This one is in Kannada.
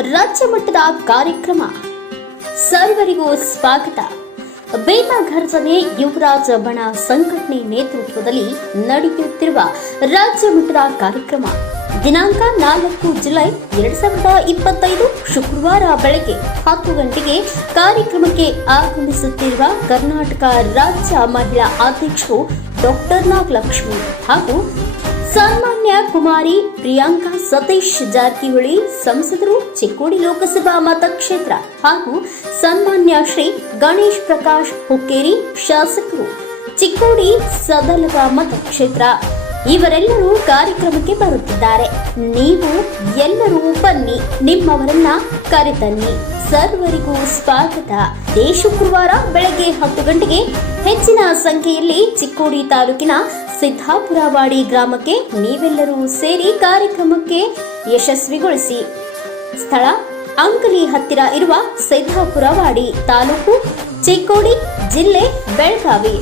ರಾಜ್ಯ ಮಟ್ಟದ ಕಾರ್ಯಕ್ರಮ. ಸರ್ವರಿಗೂ ಸ್ವಾಗತ. ಬೇಟಘರ್ಜನೆ ಯುವರಾಜ ಬಣ ಸಂಘಟನೆ ನೇತೃತ್ವದಲ್ಲಿ ನಡೆಯುತ್ತಿರುವ ರಾಜ್ಯ ಮಟ್ಟದ ಕಾರ್ಯಕ್ರಮ. ದಿನಾಂಕ ನಾಲ್ಕು ಜುಲೈ ಎರಡ್ ಸಾವಿರದ ಇಪ್ಪತ್ತೈದು ಶುಕ್ರವಾರ ಬೆಳಗ್ಗೆ ಹತ್ತು ಗಂಟೆಗೆ ಕಾರ್ಯಕ್ರಮಕ್ಕೆ ಆಗಮಿಸುತ್ತಿರುವ ಕರ್ನಾಟಕ ರಾಜ್ಯ ಮಹಿಳಾ ಅಧ್ಯಕ್ಷರು ಡಾಕ್ಟರ್ ನಾಗಲಕ್ಷ್ಮಿ ಹಾಗೂ ಕುಮಾರಿ, ಪ್ರಿಯಾಂಕಾ, ಸತೀಶ್, ಜಾರಕಿಹೊಳಿ, ಸಂಸದರು, ಚಿಕ್ಕೋಡಿ ಲೋಕಸಭಾ ಮತಕ್ಷೇತ್ರ ಹಾಗೂ ಸನ್ಮಾನ್ಯ ಶ್ರೀ ಗಣೇಶ್ ಪ್ರಕಾಶ್ ಹುಕ್ಕೇರಿ ಶಾಸಕರು. ಚಿಕ್ಕೋಡಿ ಸದಲಗ ಮತಕ್ಷೇತ್ರ. ಇವರೆಲ್ಲರೂ ಕಾರ್ಯಕ್ರಮಕ್ಕೆ ಬರುತ್ತಿದ್ದಾರೆ. ನೀವು ಎಲ್ಲರೂ ಬನ್ನಿ, ನಿಮ್ಮವರನ್ನ ಕರೆತನ್ನಿ. ಸರ್ವರಿಗೂ ಸ್ವಾಗತ. ಇದೇ ಶುಕ್ರವಾರ ಬೆಳಗ್ಗೆ ಹತ್ತು ಗಂಟೆಗೆ ಹೆಚ್ಚಿನ ಸಂಖ್ಯೆಯಲ್ಲಿ ಚಿಕ್ಕೋಡಿ ತಾಲೂಕಿನ ಸಿದ್ದಾಪುರವಾಡಿ ಗ್ರಾಮಕ್ಕೆ ನೀವೆಲ್ಲರೂ ಸೇರಿ ಕಾರ್ಯಕ್ರಮಕ್ಕೆ ಯಶಸ್ವಿಗೊಳಿಸಿ. ಸ್ಥಳ ಅಂಕಲಿ ಹತ್ತಿರ ಇರುವ ಸಿದ್ದಾಪುರವಾಡಿ ತಾಲೂಕು ಚಿಕ್ಕೋಡಿ ಜಿಲ್ಲೆ ಬೆಳಗಾವಿ.